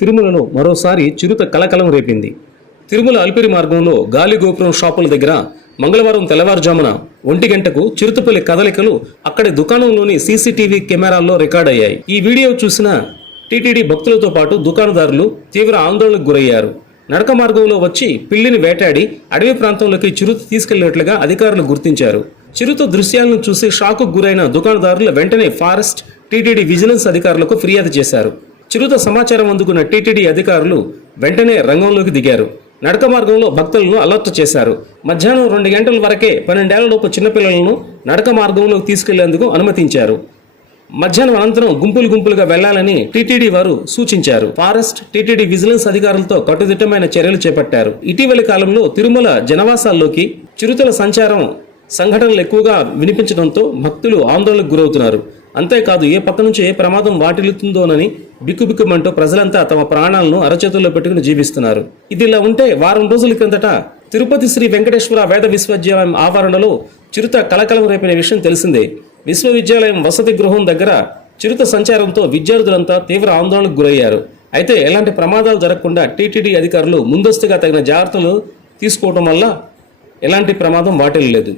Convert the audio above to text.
తిరుమలను మరోసారి చిరుత కలకలం రేపింది. తిరుమల అల్పిరి మార్గంలో గాలి గోపురం షాపుల దగ్గర మంగళవారం తెల్లవారుజామున ఒంటి గంటకు చిరుతపల్లి కదలికలు అక్కడి దుకాణంలోని సీసీటీవీ కెమెరాల్లో రికార్డ్ అయ్యాయి. ఈ వీడియో చూసిన టీటీడీ భక్తులతో పాటు దుకాణదారులు తీవ్ర ఆందోళనకు గురయ్యారు. నడక మార్గంలో వచ్చి పిల్లిని వేటాడి అడవి ప్రాంతంలోకి చిరుత తీసుకెళ్ళినట్లుగా అధికారులు గుర్తించారు. చిరుత దృశ్యాలను చూసి షాకు గురైన దుకాణదారులు వెంటనే ఫారెస్ట్ టీటీడీ విజిలెన్స్ అధికారులకు ఫిర్యాదు చేశారు. చిరుత సమాచారం అందుకున్న టీటీడీ అధికారులు వెంటనే రంగంలోకి దిగారు. నడక మార్గంలో భక్తులను అలర్ట్ చేశారు. మధ్యాహ్నం రెండు గంటల వరకే పన్నెండేళ్ళలోపు చిన్నపిల్లలను నడక మార్గంలోకి తీసుకెళ్ళేందుకు అనుమతించారు. మధ్యాహ్నం అనంతరం గుంపులు గుంపులుగా వెళ్ళాలని టీటీడీ వారు సూచించారు. ఫారెస్ట్ టీటీడీ విజిలెన్స్ అధికారులతో కట్టుదిట్టమైన చర్యలు చేపట్టారు. ఇటీవలి కాలంలో తిరుమల జనవాసాల్లోకి చిరుతల సంచారం సంఘటనలు ఎక్కువగా వినిపించడంతో భక్తులు ఆందోళనకు గురవుతున్నారు. అంతేకాదు ఏ పక్క నుంచి ఏ ప్రమాదం వాటిల్లుతుందోనని బిక్కుబిక్కుమంటూ ప్రజలంతా తమ ప్రాణాలను అరచేతుల్లో పెట్టుకుని జీవిస్తున్నారు. ఇది ఇలా ఉంటే వారం రోజుల క్రిందట తిరుపతి శ్రీ వెంకటేశ్వర వేద విశ్వవిద్యాలయం ఆవరణలో చిరుత కలకలం రేపిన విషయం తెలిసిందే. విశ్వవిద్యాలయం వసతి గృహం దగ్గర చిరుత సంచారంతో విద్యార్థులంతా తీవ్ర ఆందోళనకు గురయ్యారు. అయితే ఎలాంటి ప్రమాదాలు జరగకుండా టీటీడీ అధికారులు ముందస్తుగా తగిన జాగ్రత్తలు తీసుకోవడం వల్ల ఎలాంటి ప్రమాదం వాటిల్లలేదు.